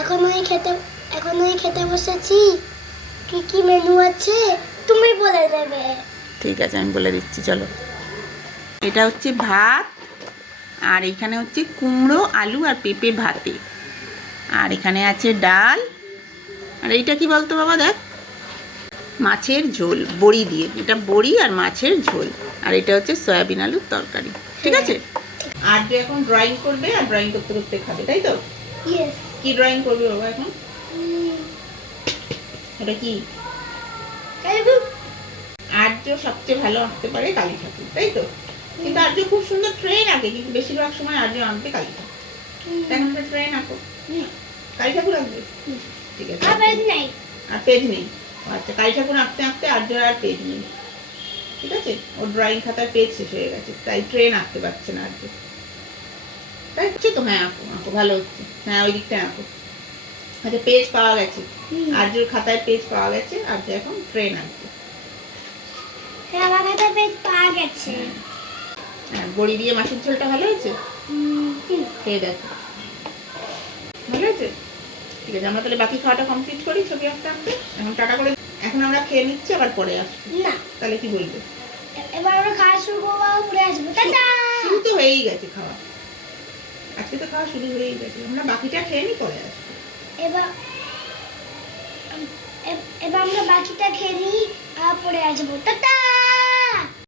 এখন ওই খেতে এখন ওই খেতে বসেছি। কি কি মেনু আছে? তুমি বলে দেবে। ঠিক আছে আমি বলে দিচ্ছি চলো। এটা হচ্ছে ভাত আর এখানে হচ্ছে কুমড়ো আলু আর পেঁপে ভাতে। আর এখানে আছে ডাল। আর এইটা কি বলতো বাবা দেখ? মাছের ঝোল বড়ি দিয়ে। এটা বড়ি আর মাছের ঝোল। আর এটা হচ্ছে সয়াবিন আলুর তরকারি। ঠিক আছে? আর যে এখন ড্রয়িং করবে আর ড্রয়িং করতে করতে খাবে তাই তো? কি ড্রয়িং করবে বাবা এখন? এটা কি? আর্য সবচেয়ে ভালো আঁকতে পারে কালী ঠাকুর তাই তো? কিন্তু আর্য খুব সুন্দর ট্রেন আঁকে কিন্তু বেশিরভাগ সময় আর্য আঁকবে কালী ঠাকুর। এখন একটা ট্রেন আঁকো। কালী ঠাকুর আঁকবে? ঠিক আছে। আর পেজ নেই। আচ্ছা কালী ঠাকুর আঁকতে আঁকতে আর্য আর পেজ নেই। ঠিক আছে? ওর ড্রয়িং খাতার পেজ শেষ হয়ে গেছে তাই ট্রেন আঁকতে পারছে না আর্য। তাই হচ্ছে তো হ্যাঁ আঁকো আঁকো ভালো হচ্ছে। হ্যাঁ ওই দিকটায় আঁকো আচ্ছা পেজ পাওয়া গেছে। আর্যর খাতায় পেজ পাওয়া গেছে আর্য এখন ট্রেন আঁকবে হ্যাঁ আমার কাছে বেশ পাওয়া গেছে। হ্যাঁ। বড়ি দিয়ে মাছের ঝোলটা ভালো হয়েছে। খেয়ে দেখো। ভালো হয়েছে? ঠিক আছে আমরা তাহলে বাকি খাওয়াটা কমপ্লিট করি ছবি আঁকতে আঁকতে। এখন টাটা করে এখন আমরা খেয়ে নিচ্ছি আবার পরে আসব। না। তাহলে কি বলবে? এবার আমরা খাওয়া শুরু করব ঘুরে আসব। টাটা! শুরু তো হয়েই গেছে খাওয়া। আজকে তো খাওয়া শুরু হয়েই গেছে। আমরা বাকিটা খেয়ে নি, পরে আসব। এবার এবার আমরা বাকিটা খেয়ে নিই আর পরে আসব। টাটা!